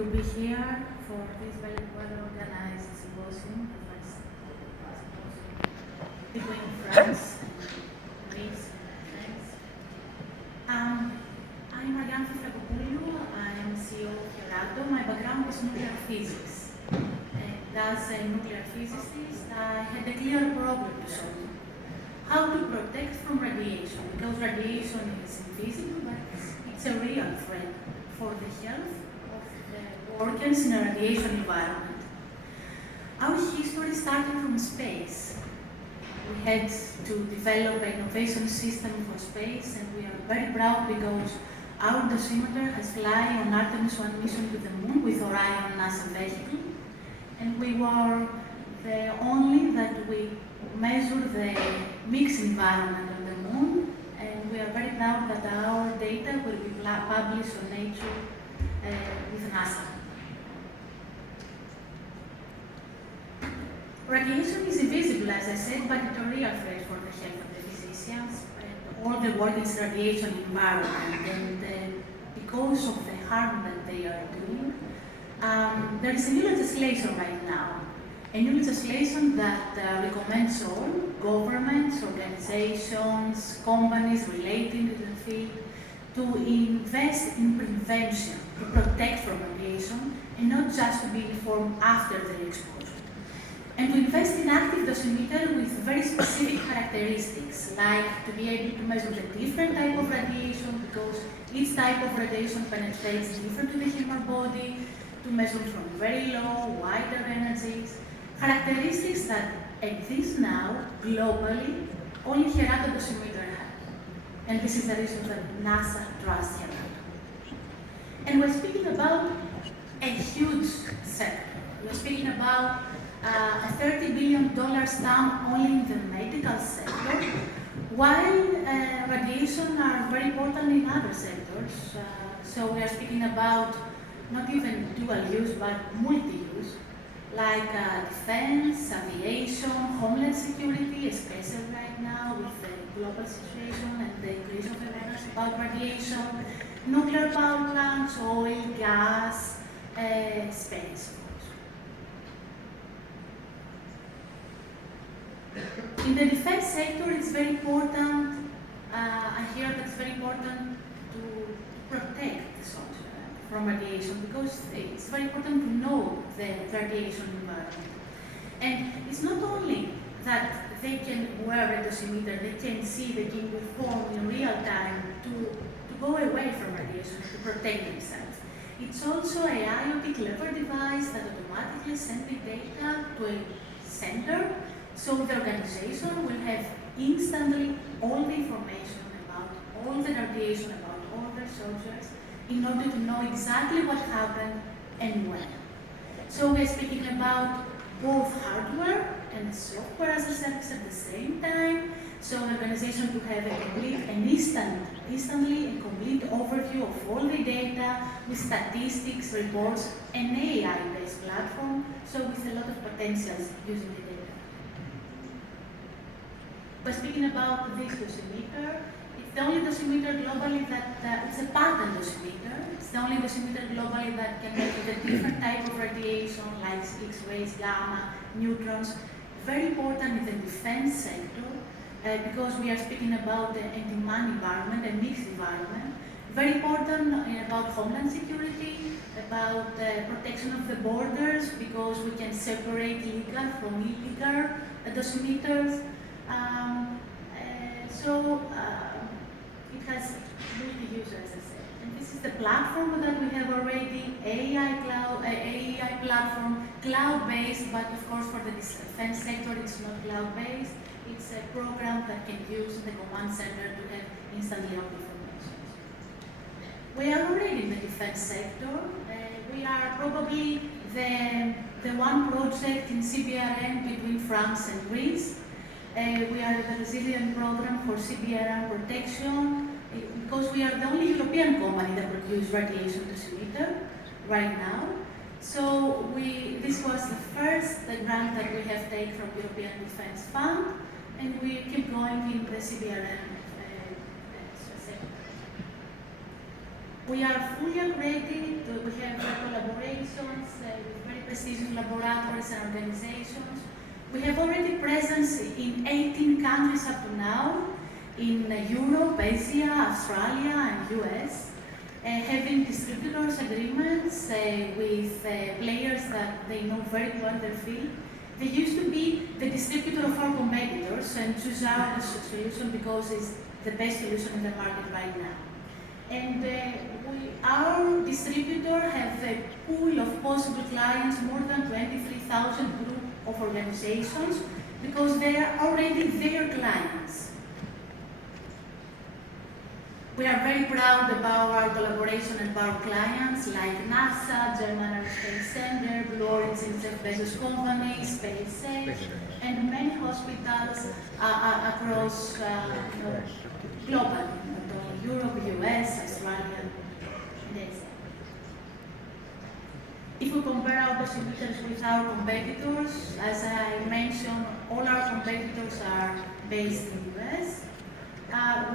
to be here for this very well-organized symposium, between France and Greece and France. I'm Marianne Fifrakopoulou. I'm CEO of HERADO. My background is nuclear physics. And as a nuclear physicist, I had a clear problem to solve. How to protect from radiation, because radiation is invisible, but it's a real threat for the health of the workers in a radiation environment. Our history started from space. We had to develop an innovation system for space, and we are very proud because our dosimeter has fly on Artemis 1 mission to the moon with Orion NASA vehicle, and we were the only that we measure the mixed environment on the moon, and we are very proud that our data will be published on Nature with NASA. Radiation is invisible, as I said, but it's a real threat for the health of the physicians and all the workers in radiation environment. And because of the harm that they are doing, there is a new legislation right now. A new legislation that recommends all governments, organizations, companies relating to the field to invest in prevention, to protect from radiation, and not just to be informed after their exposure. And to invest in active dosimeter with very specific characteristics, like to be able to measure the different type of radiation, because each type of radiation penetrates different to the human body, to measure from very low, wider energies, characteristics that exist now globally, only HERADO dosimeter has. And this is the reason that NASA trusts HERADO. And we're speaking about a huge sector. We're speaking about a $30 billion TAM only in the medical sector, while radiation are very important in other sectors. So we are speaking about not even dual use, but multi-use, like defense, aviation, homeland security, especially right now with the global situation and the increase of awareness about radiation, nuclear power plants, oil, gas, space. In the defense sector, it's very important, I hear that it's very important to protect the soldier from radiation, because it's very important to know the radiation environment. And it's not only that they can wear a dosimeter, they can see, they can perform in real time to go away from radiation, to protect themselves. It's also a IoT clever device that automatically sends the data to a center, so the organization will have instantly all the information about all the radiation, about all their soldiers, in order to know exactly what happened and when. So we're speaking about both hardware and software as a service at the same time, so the organization to have a complete and instantly a complete overview of all the data with statistics, reports, an AI-based platform, so with a lot of potentials using the data. We're speaking about this dosimeter. It's the only dosimeter globally that, it's a patent dosimeter. It's the only dosimeter globally that can measure the different type of radiation, like X-rays, gamma, neutrons. Very important in the defense sector, because we are speaking about a demand environment, a mixed environment. Very important about homeland security, about protection of the borders, because we can separate legal from illegal dosimeters. It has multi-use, as I said. And this is the platform that we have already, AI platform, cloud-based, but of course for the defense sector it's not cloud-based. It's a program that can use the command center to have instantly all information. We are already in the defense sector. We are probably the one project in CBRN between France and Greece. We are the resilient program for CBRN protection, because we are the only European company that produces radiation dosimeter right now. So this was the first grant that we have taken from European Defence Fund, and we keep going in the CBRN sector. We are fully accredited. We have collaborations with very prestigious laboratories and organizations. We have already presence in 18 countries up to now, in Europe, Asia, Australia, and US, having distributors agreements with players that they know very well their field. They used to be the distributor of our competitors and choose our solution because it's the best solution in the market right now. And our distributor have a pool of possible clients, more than 23,000 group of organizations, because they are already their clients. We are very proud about our collaboration and our clients like NASA, German Aerospace Center, Blue Origin, Jeff Bezos Company, SpaceX, and many hospitals across globally, Europe, US, Australia, and Asia. If we compare our distributors with our competitors, as I mentioned, all our competitors are based in the US.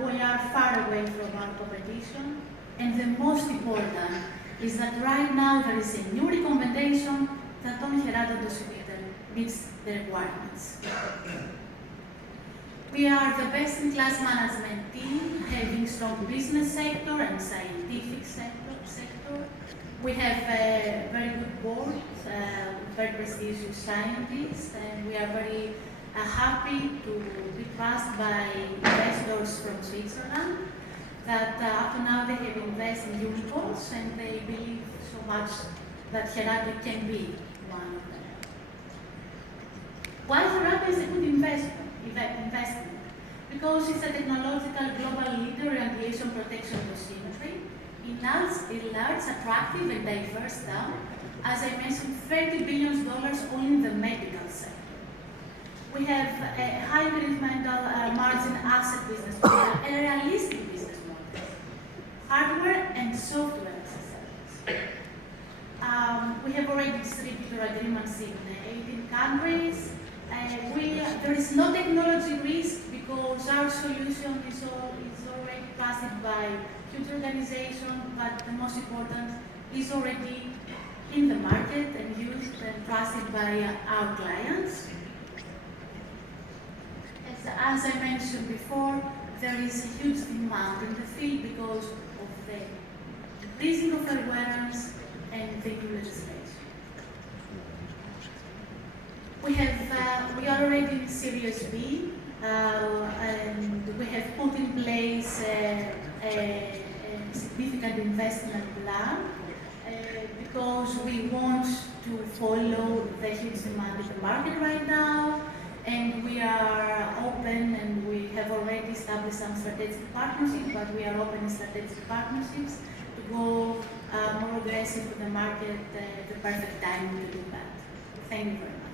We are far away from our competition, and the most important is that right now there is a new recommendation that only HERADO distributor meets the requirements. We are the best-in-class management team, having strong business sector and scientific sector. We have a very good board, very prestigious scientists, and we are very happy to be trusted by investors from Switzerland that up to now they have invested in unicorns and they believe so much that HERADO can be one of them. Why HERADO is a good investment? Because it's a technological global leader in radiation protection dosimetry in large, attractive and diverse TAM. As I mentioned, $30 billion only in the medical sector. We have a high incremental margin asset business model, a realistic business model, hardware and software as a service. We have already distributor agreements in 18 countries. There is no technology risk because our solution is already trusted by huge organizations, but the most important is already in the market and used and trusted by our clients. As I mentioned before, there is a huge demand in the field because of the increasing of awareness and the new legislation. We are already in Series B, and we have put in place a significant investment plan because we want to follow the huge demand in the market right now. And we are open, and we have already established some strategic partnerships, but we are open in strategic partnerships to go more aggressive to the market at the perfect time to do that. Thank you very much.